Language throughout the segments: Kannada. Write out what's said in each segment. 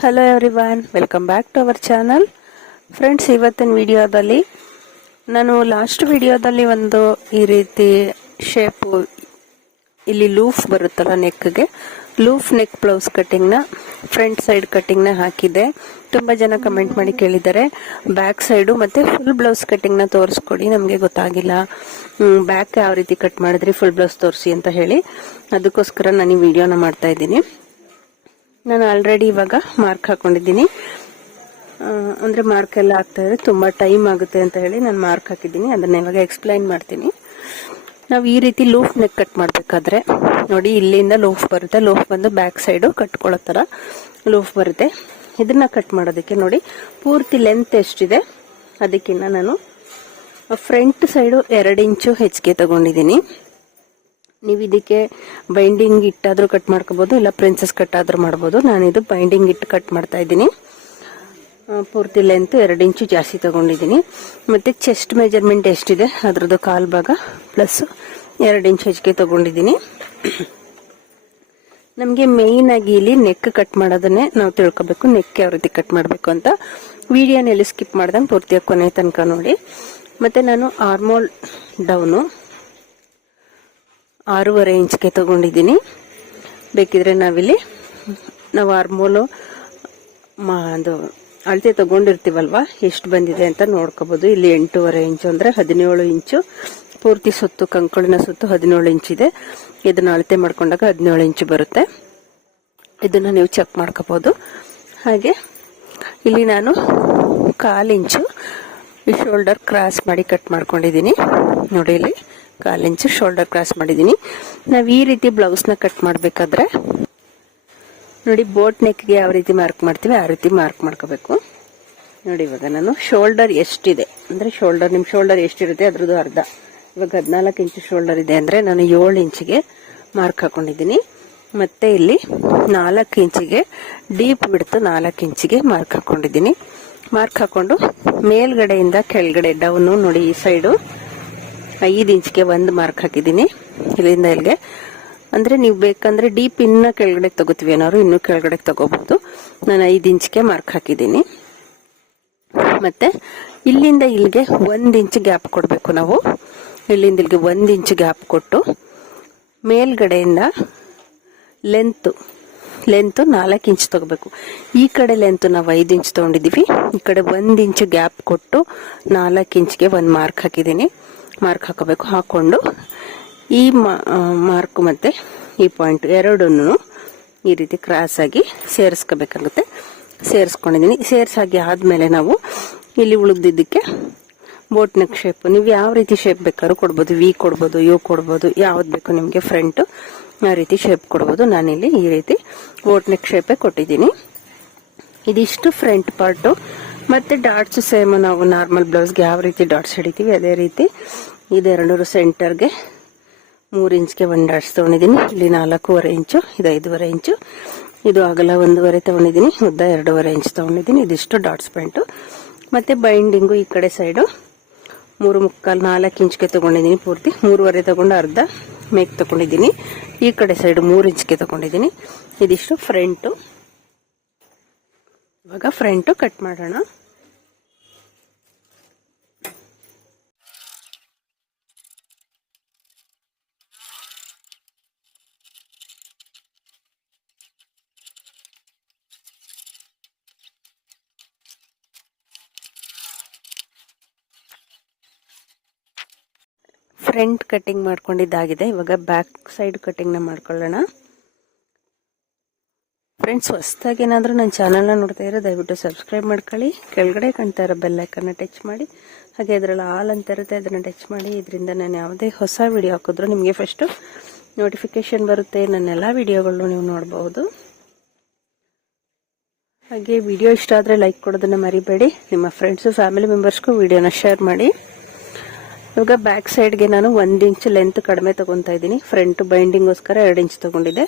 Hello everyone, welcome back to our channel. Friends, ಇವತ್ತಿನ ವಿಡಿಯೋದಲ್ಲಿ ನಾನು ಲಾಸ್ಟ್ ವಿಡಿಯೋದಲ್ಲಿ ಒಂದು ಈ ರೀತಿ ಶೇಪು ಇಲ್ಲಿ ಲೂಫ್ ಬರುತ್ತಲ್ಲ ನೆಕ್ಗೆ, ಲೂಫ್ ನೆಕ್ ಬ್ಲೌಸ್ ಕಟಿಂಗ್ನ ಫ್ರಂಟ್ ಸೈಡ್ ಕಟಿಂಗ್ನ ಹಾಕಿದೆ. ತುಂಬಾ ಜನ ಕಮೆಂಟ್ ಮಾಡಿ ಕೇಳಿದ್ದಾರೆ ಬ್ಯಾಕ್ ಸೈಡು ಮತ್ತೆ ಫುಲ್ ಬ್ಲೌಸ್ ಕಟಿಂಗ್ನ ತೋರಿಸ್ಕೊಡಿ, ನಮಗೆ ಗೊತ್ತಾಗಿಲ್ಲ ಬ್ಯಾಕ್ ಯಾವ ರೀತಿ ಕಟ್ ಮಾಡಿದ್ರಿ ಫುಲ್ ಬ್ಲೌಸ್ ತೋರಿಸಿ ಅಂತ ಹೇಳಿ. ಅದಕ್ಕೋಸ್ಕರ ನಾನು ಈ ವಿಡಿಯೋನ ಮಾಡ್ತಾ ಇದ್ದೀನಿ. ನಾನು ಆಲ್ರೆಡಿ ಇವಾಗ ಮಾರ್ಕ್ ಹಾಕೊಂಡಿದ್ದೀನಿ. ಅಂದ್ರೆ ಮಾರ್ಕ್ ಎಲ್ಲ ಆಗ್ತಾ ಇದ್ರೆ ತುಂಬಾ ಟೈಮ್ ಆಗುತ್ತೆ ಅಂತ ಹೇಳಿ ನಾನು ಮಾರ್ಕ್ ಹಾಕಿದ್ದೀನಿ. ಅದನ್ನ ಇವಾಗ ಎಕ್ಸ್ಪ್ಲೈನ್ ಮಾಡ್ತೀನಿ. ನಾವು ಈ ರೀತಿ ಲೂಫ್ ನೆಕ್ ಕಟ್ ಮಾಡ್ಬೇಕಾದ್ರೆ ನೋಡಿ, ಇಲ್ಲಿಂದ ಲೂಫ್ ಬರುತ್ತೆ. ಲೂಫ್ ಬಂದು ಬ್ಯಾಕ್ ಸೈಡು ಕಟ್ಕೊಳ್ಳೋ ತರ ಲೂಫ್ ಬರುತ್ತೆ. ಇದನ್ನ ಕಟ್ ಮಾಡೋದಕ್ಕೆ ನೋಡಿ, ಪೂರ್ತಿ ಲೆಂತ್ ಎಷ್ಟಿದೆ ಅದಕ್ಕಿಂತ ನಾನು ಫ್ರಂಟ್ ಸೈಡು 2 ಇಂಚು ಹೆಚ್ಚಿಗೆ ತಗೊಂಡಿದ್ದೀನಿ. ನೀವು ಇದಕ್ಕೆ ಬೈಂಡಿಂಗ್ ಇಟ್ಟಾದ್ರೂ ಕಟ್ ಮಾಡ್ಕೋಬಹುದು, ಇಲ್ಲ ಪ್ರಿನ್ಸಸ್ ಕಟ್ ಆದ್ರೂ ಮಾಡಬಹುದು. ನಾನಿದು ಬೈಂಡಿಂಗ್ ಇಟ್ಟು ಕಟ್ ಮಾಡ್ತಾ ಇದ್ದೀನಿ. ಪೂರ್ತಿ ಲೆಂತ್ 2 ಇಂಚು ಜಾಸ್ತಿ ತಗೊಂಡಿದ್ದೀನಿ. ಮತ್ತೆ ಚೆಸ್ಟ್ ಮೆಜರ್ಮೆಂಟ್ ಎಷ್ಟಿದೆ ಅದ್ರದ್ದು ಕಾಲ್ ಭಾಗ ಪ್ಲಸ್ 2 ಇಂಚು ಹೆಚ್ಚಿಗೆ ತಗೊಂಡಿದ್ದೀನಿ. ನಮ್ಗೆ ಮೇನ್ ಆಗಿ ಇಲ್ಲಿ ನೆಕ್ ಕಟ್ ಮಾಡೋದನ್ನೇ ನಾವು ತಿಳ್ಕೊಬೇಕು, ನೆಕ್ ಯಾವ ರೀತಿ ಕಟ್ ಮಾಡಬೇಕು ಅಂತ. ವಿಡಿಯೋನಲ್ಲಿ ಸ್ಕಿಪ್ ಮಾಡ್ದಂಗೆ ಪೂರ್ತಿಯಾಗಿ ಕೊನೆ ತನಕ ನೋಡಿ. ಮತ್ತೆ ನಾನು ಆರ್ಮೋಲ್ ಡೌನು 6.5 ಇಂಚ್ಗೆ ತಗೊಂಡಿದ್ದೀನಿ. ಬೇಕಿದ್ರೆ ನಾವು ಆರ್ಮೋಲು ಅದು ಅಳತೆ ತಗೊಂಡಿರ್ತೀವಲ್ವಾ, ಎಷ್ಟು ಬಂದಿದೆ ಅಂತ ನೋಡ್ಕೋಬಹುದು. ಇಲ್ಲಿ 8.5 ಇಂಚು ಅಂದ್ರೆ 17 ಇಂಚು ಪೂರ್ತಿ ಸುತ್ತು, ಕಂಕುಳಿನ ಸುತ್ತು 17 ಇಂಚಿದೆ. ಇದನ್ನ ಅಳತೆ ಮಾಡ್ಕೊಂಡಾಗ 17 ಇಂಚು ಬರುತ್ತೆ. ಇದನ್ನ ನೀವು ಚೆಕ್ ಮಾಡ್ಕೋಬಹುದು. ಹಾಗೆ ಇಲ್ಲಿ ನಾನು 1/4 ಇಂಚು ಈ ಶೋಲ್ಡರ್ ಕ್ರಾಸ್ ಮಾಡಿ ಕಟ್ ಮಾಡ್ಕೊಂಡಿದ್ದೀನಿ. ನೋಡಿ, ಇಲ್ಲಿ 1/4 ಇಂಚು ಶೋಲ್ಡರ್ ಕ್ರಾಸ್ ಮಾಡಿದ್ದೀನಿ. ನಾವು ಈ ರೀತಿ ಬ್ಲೌಸ್ ನ ಕಟ್ ಮಾಡ್ಬೇಕಾದ್ರೆ ನೋಡಿ, ಬೋಟ್ ನೆಕ್ಗೆ ಯಾವ ರೀತಿ ಮಾರ್ಕ್ ಮಾಡ್ತೀವಿ ಆ ರೀತಿ ಮಾರ್ಕ್ ಮಾಡ್ಕೋಬೇಕು. ನೋಡಿ, ಇವಾಗ ನಾನು ಶೋಲ್ಡರ್ ಎಷ್ಟಿದೆ ಅಂದ್ರೆ ನಿಮ್ ಶೋಲ್ಡರ್ ಎಷ್ಟಿರುತ್ತೆ ಅದ್ರದ್ದು ಅರ್ಧ. ಇವಾಗ 14 ಇಂಚು ಶೋಲ್ಡರ್ ಇದೆ ಅಂದ್ರೆ ನಾನು 7 ಇಂಚಿಗೆ ಮಾರ್ಕ್ ಹಾಕೊಂಡಿದ್ದೀನಿ. ಮತ್ತೆ ಇಲ್ಲಿ 4 ಇಂಚಿಗೆ ಡೀಪ್ ಬಿಡ್ತು 4 ಇಂಚಿಗೆ ಮಾರ್ಕ್ ಹಾಕೊಂಡಿದ್ದೀನಿ. ಮಾರ್ಕ್ ಹಾಕೊಂಡು ಮೇಲ್ಗಡೆಯಿಂದ ಕೆಳಗಡೆ ಡೌನು ನೋಡಿ, ಈ ಸೈಡು 5 ಇಂಚಿಗೆ ಒಂದು ಮಾರ್ಕ್ ಹಾಕಿದ್ದೀನಿ. ಇಲ್ಲಿಂದ ಇಲ್ಲಿಗೆ ಅಂದ್ರೆ ನೀವು ಬೇಕಂದ್ರೆ ಡೀಪ್ ಇನ್ನ ಕೆಳಗಡೆ ತಗೋತೀವಿ, ಏನಾದ್ರು ಇನ್ನು ಕೆಳಗಡೆ ತಗೋಬಹುದು. ನಾನು 5 ಇಂಚಿಗೆ ಮಾರ್ಕ್ ಹಾಕಿದ್ದೀನಿ. ಮತ್ತೆ ಇಲ್ಲಿಂದ ಇಲ್ಲಿಗೆ 1 ಇಂಚ್ ಗ್ಯಾಪ್ ಕೊಡ್ಬೇಕು ನಾವು. ಇಲ್ಲಿಂದ ಇಲ್ಲಿಗೆ 1 ಇಂಚ್ ಗ್ಯಾಪ್ ಕೊಟ್ಟು ಮೇಲ್ಗಡೆಯಿಂದ ಲೆಂತ್ 4 ಇಂಚ್ ತಗೋಬೇಕು. ಈ ಕಡೆ ಲೆಂತ್ ನಾವು 5 ಇಂಚ್ ತಗೊಂಡಿದೀವಿ. ಈ ಕಡೆ 1 ಇಂಚ್ ಗ್ಯಾಪ್ ಕೊಟ್ಟು 4 ಇಂಚ್ಗೆ ಒಂದು ಮಾರ್ಕ್ ಹಾಕಿದ್ದೀನಿ. ಮಾರ್ಕ್ ಹಾಕೋಬೇಕು. ಹಾಕೊಂಡು ಈ ಮಾರ್ಕ್ ಮತ್ತೆ ಈ ಪಾಯಿಂಟ್ ಎರಡನ್ನು ಈ ರೀತಿ ಕ್ರಾಸ್ ಆಗಿ ಸೇರಿಸ್ಕೋಬೇಕಾಗುತ್ತೆ. ಸೇರಿಸ್ಕೊಂಡಿದ್ದೀನಿ. ಸೇರ್ಸಾಗಿ ಆದ್ಮೇಲೆ ನಾವು ಇಲ್ಲಿ ಉಳಿದಿದ್ದಕ್ಕೆ ಬೋಟ್ ನೆಕ್ ಶೇಪ್ ನೀವು ಯಾವ ರೀತಿ ಶೇಪ್ ಬೇಕಾದ್ರೂ ಕೊಡ್ಬೋದು. ವಿ ಕೊಡ್ಬೋದು, ಯು ಕೊಡ್ಬೋದು, ಯಾವ್ದು ಬೇಕು ನಿಮ್ಗೆ ಫ್ರಂಟ್ ಆ ರೀತಿ ಶೇಪ್ ಕೊಡ್ಬೋದು. ನಾನಿಲ್ಲಿ ಈ ರೀತಿ ಬೋಟ್ ನೆಕ್ ಶೇಪೇ ಕೊಟ್ಟಿದ್ದೀನಿ. ಇದಿಷ್ಟು ಫ್ರಂಟ್ ಪಾರ್ಟ್. ಮತ್ತೆ ಡಾಟ್ಸ್ ಸೇಮ್ ನಾವು ನಾರ್ಮಲ್ ಬ್ಲೌಸ್ಗೆ ಯಾವ ರೀತಿ ಡಾಟ್ಸ್ ಹಿಡಿತೀವಿ ಅದೇ ರೀತಿ ಇದೆರಡರ ಸೆಂಟರ್ಗೆ 3 ಇಂಚ್ಗೆ ಒಂದು ಡಾಟ್ಸ್ ತಗೊಂಡಿದ್ದೀನಿ. ಇಲ್ಲಿ 4.5 ಇಂಚು, ಇದು 5.5 ಇಂಚು, ಇದು ಅಗಲ 1.5 ತಗೊಂಡಿದ್ದೀನಿ, ಉದ್ದ 2.5 ಇಂಚ್ ತಗೊಂಡಿದ್ದೀನಿ. ಇದಿಷ್ಟು ಡಾಟ್ಸ್ ಪಾಯಿಂಟ್. ಮತ್ತೆ ಬೈಂಡಿಂಗು ಈ ಕಡೆ ಸೈಡು 3.25-4 ಇಂಚ್ಗೆ ತಗೊಂಡಿದ್ದೀನಿ. ಪೂರ್ತಿ 3.5 ತಗೊಂಡು ಅರ್ಧ ಮೇಕ್ ತಗೊಂಡಿದ್ದೀನಿ. ಈ ಕಡೆ ಸೈಡು 3 ಇಂಚ್ಗೆ ತಗೊಂಡಿದ್ದೀನಿ. ಇದಿಷ್ಟು ಫ್ರಂಟ್. ಇವಾಗ ಫ್ರಂಟ್ ಕಟ್ ಮಾಡೋಣ. ಫ್ರಂಟ್ ಕಟಿಂಗ್ ಮಾಡ್ಕೊಂಡಿದ್ದಾಗಿದೆ. ಇವಾಗ ಬ್ಯಾಕ್ ಸೈಡ್ ಕಟಿಂಗ್ ನ ಮಾಡ್ಕೊಳ್ಳೋಣ. ಫ್ರೆಂಡ್ಸ್, ಹೊಸದಾಗಿ ಏನಾದ್ರೂ ನನ್ನ ಚಾನಲ್ನ ನೋಡ್ತಾ ಇರೋ ದಯವಿಟ್ಟು ಸಬ್ಸ್ಕ್ರೈಬ್ ಮಾಡ್ಕೊಳ್ಳಿ. ಕೆಳಗಡೆ ಕಾಣ್ತಾ ಇರೋ ಬೆಲ್ ಐಕನ್ನ ಟಚ್ ಮಾಡಿ. ಹಾಗೆ ಇದರಲ್ಲಿ ಆಲ್ ಅಂತ ಇರುತ್ತೆ, ಅದನ್ನ ಟಚ್ ಮಾಡಿ. ಇದರಿಂದ ನಾನು ಯಾವುದೇ ಹೊಸ ವಿಡಿಯೋ ಹಾಕಿದ್ರು ನಿಮಗೆ ಫಸ್ಟ್ ನೋಟಿಫಿಕೇಶನ್ ಬರುತ್ತೆ. ನನ್ನ ಎಲ್ಲಾ ವಿಡಿಯೋಗಳನ್ನು ನೀವು ನೋಡಬಹುದು. ಹಾಗೆ ವಿಡಿಯೋ ಇಷ್ಟ ಆದ್ರೆ ಲೈಕ್ ಕೊಡೋದನ್ನ ಮರಿಬೇಡಿ. ನಿಮ್ಮ ಫ್ರೆಂಡ್ಸ್ ಫ್ಯಾಮಿಲಿ ಮೆಂಬರ್ಸ್ಗೂ ವಿಡಿಯೋನ ಶೇರ್ ಮಾಡಿ. ಇವಾಗ ಬ್ಯಾಕ್ ಸೈಡ್ಗೆ ನಾನು 1 ಇಂಚ್ ಲೆಂತ್ ಕಡಿಮೆ ತಗೊಂತಾ ಇದ್ದೀನಿ. ಫ್ರಂಟ್ ಬೈಂಡಿಂಗ್ಗೋಸ್ಕರ 2 ಇಂಚ್ ತಗೊಂಡಿದ್ದೆ.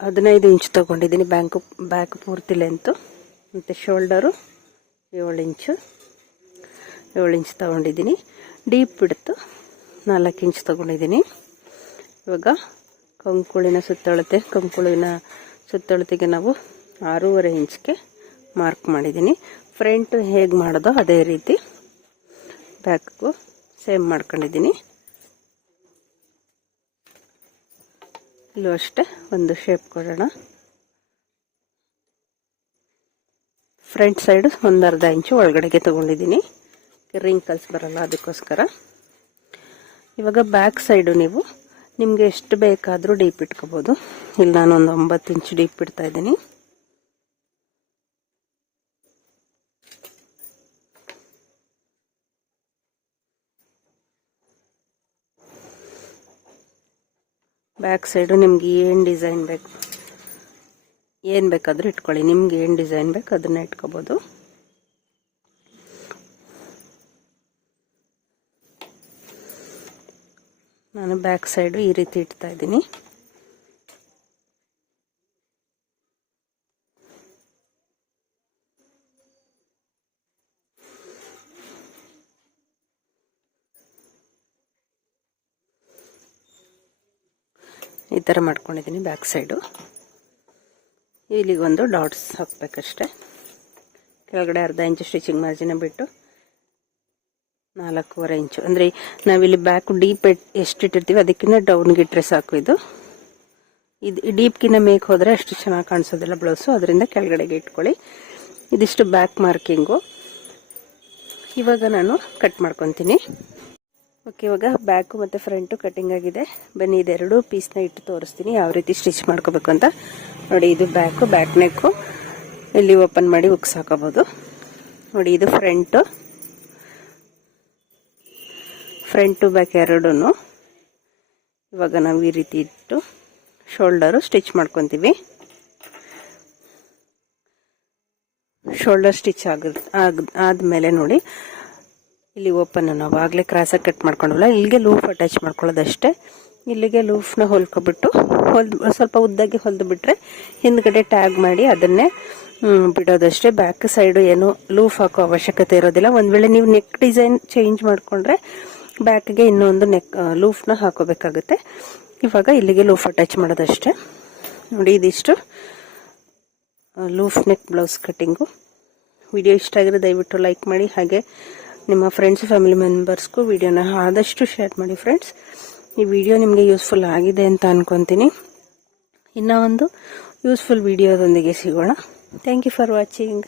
15 ಇಂಚ್ ತಗೊಂಡಿದ್ದೀನಿ ಬ್ಯಾಕ್ ಪೂರ್ತಿ ಲೆಂತ್. ಮತ್ತೆ ಶೋಲ್ಡರು 7 ಇಂಚ್ ತಗೊಂಡಿದ್ದೀನಿ. ಡೀಪ್ ಬಿಡ್ತು 4 ಇಂಚ್ ತಗೊಂಡಿದ್ದೀನಿ. ಇವಾಗ ಕಂಕುಳಿನ ಸುತ್ತಳತೆಗೆ ನಾವು 6.5 ಇಂಚ್ಗೆ ಮಾರ್ಕ್ ಮಾಡಿದ್ದೀನಿ. ಫ್ರಂಟ್ ಹೇಗೆ ಮಾಡೋದೋ ಅದೇ ರೀತಿ ಬ್ಯಾಕ್ಗೂ ಸೇಮ್ ಮಾಡ್ಕೊಂಡಿದ್ದೀನಿ. ಇಲ್ಲೂ ಅಷ್ಟೇ ಒಂದು ಶೇಪ್ ಕೊಡೋಣ. ಫ್ರಂಟ್ ಸೈಡ್ ಒಂದು ಅರ್ಧ ಇಂಚು ಒಳಗಡೆಗೆ ತಗೊಂಡಿದ್ದೀನಿ, ರಿಂಕಲ್ಸ್ ಬರಲ್ಲ ಅದಕ್ಕೋಸ್ಕರ. ಇವಾಗ ಬ್ಯಾಕ್ ಸೈಡು ನೀವು ನಿಮಗೆ ಎಷ್ಟು ಬೇಕಾದರೂ ಡೀಪ್ ಇಟ್ಕೋಬೋದು. ಇಲ್ಲಿ ನಾನೊಂದು 9 ಇಂಚು ಡೀಪ್ ಇಡ್ತಾ ಇದ್ದೀನಿ. ಬ್ಯಾಕ್ ಸೈಡು ನಿಮ್ಗೆ ಏನು ಡಿಸೈನ್ ಬೇಕು, ಏನು ಬೇಕಾದರೂ ಇಟ್ಕೊಳ್ಳಿ. ನಿಮ್ಗೆ ಏನು ಡಿಸೈನ್ ಬೇಕು ಅದನ್ನ ಇಟ್ಕೋಬೋದು. ನಾನು ಬ್ಯಾಕ್ ಸೈಡು ಈ ರೀತಿ ಇಡ್ತಾ ಇದ್ದೀನಿ. ಈ ಥರ ಮಾಡ್ಕೊಂಡಿದ್ದೀನಿ ಬ್ಯಾಕ್ ಸೈಡು. ಇಲ್ಲಿಗೊಂದು ಡಾಟ್ಸ್ ಹಾಕಬೇಕಷ್ಟೆ. ಕೆಳಗಡೆ ಅರ್ಧ ಇಂಚು ಸ್ಟಿಚಿಂಗ್ ಮಾರ್ಜಿನ ಬಿಟ್ಟು 4.25 ಇಂಚು, ಅಂದರೆ ನಾವಿಲ್ಲಿ ಬ್ಯಾಕ್ ಡೀಪ್ ಎಷ್ಟಿಟ್ಟಿರ್ತೀವಿ ಅದಕ್ಕಿಂತ ಡೌನ್ಗೆ ಇಟ್ಟರೆ ಸಾಕು. ಇದು ಡೀಪ್ಗಿನ್ನ ಮೇಕ್ ಹೋದರೆ ಅಷ್ಟು ಚೆನ್ನಾಗಿ ಕಾಣಿಸೋದಿಲ್ಲ ಬ್ಲೌಸು, ಅದರಿಂದ ಕೆಳಗಡೆಗೆ ಇಟ್ಕೊಳ್ಳಿ. ಇದಿಷ್ಟು ಬ್ಯಾಕ್ ಮಾರ್ಕಿಂಗು. ಇವಾಗ ನಾನು ಕಟ್ ಮಾಡ್ಕೊತೀನಿ. ಓಕೆ, ಇವಾಗ ಬ್ಯಾಕು ಮತ್ತು ಫ್ರಂಟು ಕಟಿಂಗ್ ಆಗಿದೆ. ಬನ್ನಿ ಇದೆರಡು ಪೀಸ್ನ ಇಟ್ಟು ತೋರಿಸ್ತೀನಿ ಯಾವ ರೀತಿ ಸ್ಟಿಚ್ ಮಾಡ್ಕೋಬೇಕು ಅಂತ. ನೋಡಿ, ಇದು ಬ್ಯಾಕು, ಬ್ಯಾಕ್ ನೆಕ್ಕು ಇಲ್ಲಿ ಓಪನ್ ಮಾಡಿ ಹುಕ್ಸ್ ಹಾಕೋಬೋದು. ನೋಡಿ, ಇದು ಫ್ರಂಟು ಬ್ಯಾಕ್ ಎರಡೂ. ಇವಾಗ ನಾವು ಈ ರೀತಿ ಇಟ್ಟು ಶೋಲ್ಡರು ಸ್ಟಿಚ್ ಮಾಡ್ಕೊತೀವಿ. ಶೋಲ್ಡರ್ ಸ್ಟಿಚ್ ಆದಮೇಲೆ ನೋಡಿ, ಇಲ್ಲಿ ಓಪನ್ ನಾವು ಆಗಲೇ ಕ್ರಾಸಾಗಿ ಕಟ್ ಮಾಡ್ಕೊಂಡವಲ್ಲ, ಇಲ್ಲಿಗೆ ಲೂಫ್ ಅಟ್ಯಾಚ್ ಮಾಡ್ಕೊಳ್ಳೋದಷ್ಟೇ. ಇಲ್ಲಿಗೆ ಲೂಫ್ನ ಹೊಲ್ಕೊಬಿಟ್ಟು ಸ್ವಲ್ಪ ಉದ್ದಾಗಿ ಹೊಲಿದು ಬಿಟ್ರೆ ಹಿಂದ್ಗಡೆ ಟ್ಯಾಗ್ ಮಾಡಿ ಅದನ್ನೇ ಬಿಡೋದಷ್ಟೇ. ಬ್ಯಾಕ್ ಸೈಡು ಏನು ಲೂಫ್ ಹಾಕೋ ಅವಶ್ಯಕತೆ ಇರೋದಿಲ್ಲ. ಒಂದು ವೇಳೆ ನೀವು ನೆಕ್ ಡಿಸೈನ್ ಚೇಂಜ್ ಮಾಡಿಕೊಂಡ್ರೆ ಬ್ಯಾಕ್ಗೆ ಇನ್ನೊಂದು ಲೂಫ್ನ ಹಾಕೋಬೇಕಾಗುತ್ತೆ. ಇವಾಗ ಇಲ್ಲಿಗೆ ಲೂಫ್ ಅಟ್ಯಾಚ್ ಮಾಡೋದಷ್ಟೇ. ನೋಡಿ, ಇದಿಷ್ಟು ಲೂಫ್ ನೆಕ್ ಬ್ಲೌಸ್ ಕಟ್ಟಿಂಗು. ವಿಡಿಯೋ ಇಷ್ಟ ಆಗಿದ್ರೆ ದಯವಿಟ್ಟು ಲೈಕ್ ಮಾಡಿ, ಹಾಗೆ ನಿಮ್ಮ ಫ್ರೆಂಡ್ಸ್ ಫ್ಯಾಮಿಲಿ ಮೆಂಬರ್ಸ್ಗೂ ವಿಡಿಯೋನ ಆದಷ್ಟು ಶೇರ್ ಮಾಡಿ ಫ್ರೆಂಡ್ಸ್. ಈ ವಿಡಿಯೋ ನಿಮಗೆ ಯೂಸ್ಫುಲ್ ಆಗಿದೆ ಅಂತ ಅನ್ಕೊತೀನಿ. ಇನ್ನೂ ಒಂದು ಯೂಸ್ಫುಲ್ ವಿಡಿಯೋದೊಂದಿಗೆ ಸಿಗೋಣ. Thank you for watching.